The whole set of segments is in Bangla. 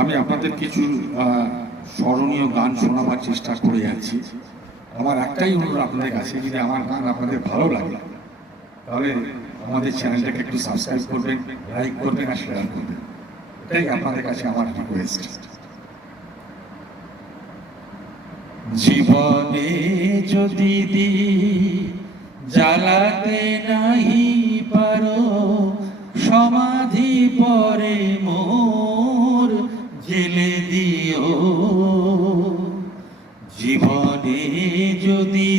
আমি আপনাদের কিছু স্মরণীয় গান শোনাবার চেষ্টা করে যাচ্ছি। আমার একটাই অনুরোধ আপনাদের কাছে, যদি আমার গান আপনাদের ভালো লাগে তাহলে আমাদের চ্যানেলটাকে একটু সাবস্ক্রাইব করবেন, লাইক করবেন আর শেয়ার করবেন। এটাই আপনাদের কাছে আমার রিকোয়েস্ট। জীবনে যদি জ্বালাতে নাহি পারো, সমাধি পরে মোর জেলে দিও। জীবনে যদি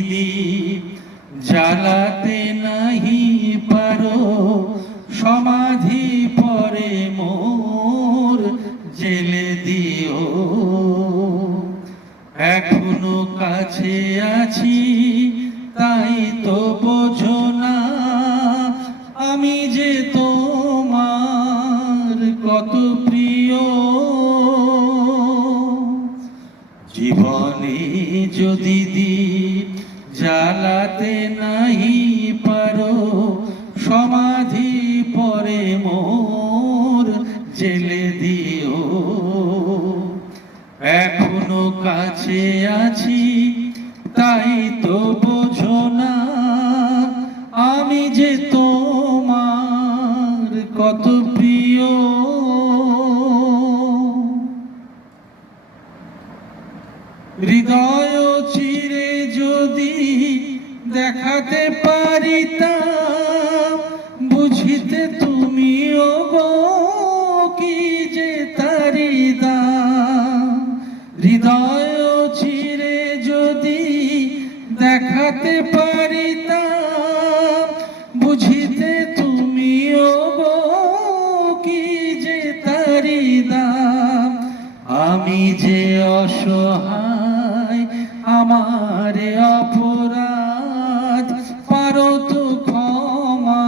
জ্বালাতে নাহি পারো, সমাধি পরে মোর জেলে দিও। এখনো কাছে আছি তাই তো বোঝো না, আমি যে তোমার কত প্রিয়। জীবনে যদি জ্বালাতে নাহি পারো, সমাধি পরে মোর জেলে দিও। এখনো কাছে আছি তাই তো বোঝো না, আমি যে তোমার কত প্রিয়। হৃদয় চিরে যদি দেখাতে পারিতাম, বুঝিতে তুমিও গো কি যে তারি দাম। হৃদয় চিরে যদি দেখাতে পারিতাম, বুঝিতে তুমিও গো কি যে তারি দাম। আমি যে অসহায়, আমার অপরাধ পারো তো ক্ষমা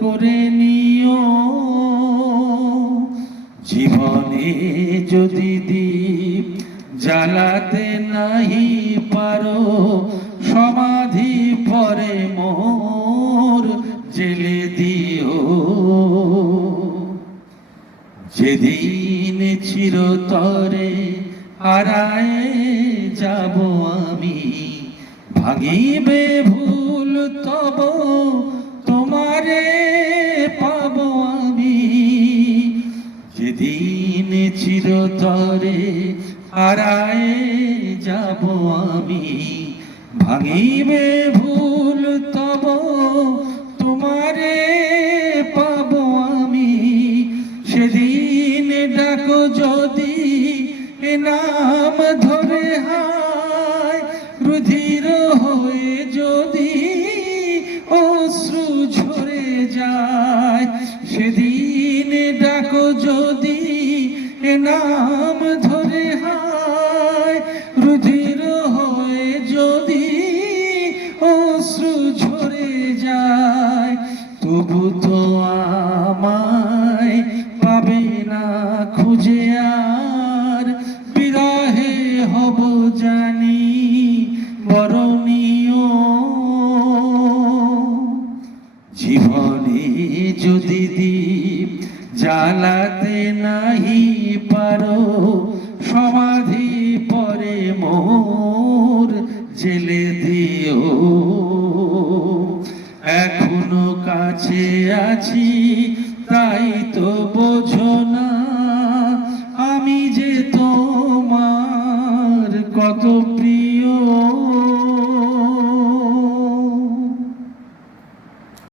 করে নিও। জীবনে যদি জ্বালাতে নাহি পারো, সমাধি পরে মোর জেলে দিও। যেদিন চিরতরে হারায়ে যাব আমি, ভাঙিবে ভুল তব তোমারে পাব আমি। যেদিন চিরতরে হারায়ে যাব আমি, ভাঙিবে ভুল তব তোমারে পাব আমি। সেদিন ডাকো যদি নাম ধরে হায়, রুধির হয়ে যদি অশ্রু ঝরে যায়। সেদিন ডাকো যদি নাম ধরে হায়, রুধির হয়ে যদি অশ্রু ঝরে যায়। তবু তো আমায় পাবে না খুঁজে আর, বিরহে হব জানি বরণীয়। জীবনে যদি জ্বালাতে নাহি পারো, সমাধি পরে মোর জেলে দিও। এখনো কাছে আছি তাই তো বোঝো না, আমি যে তোমার কত প্রিয়।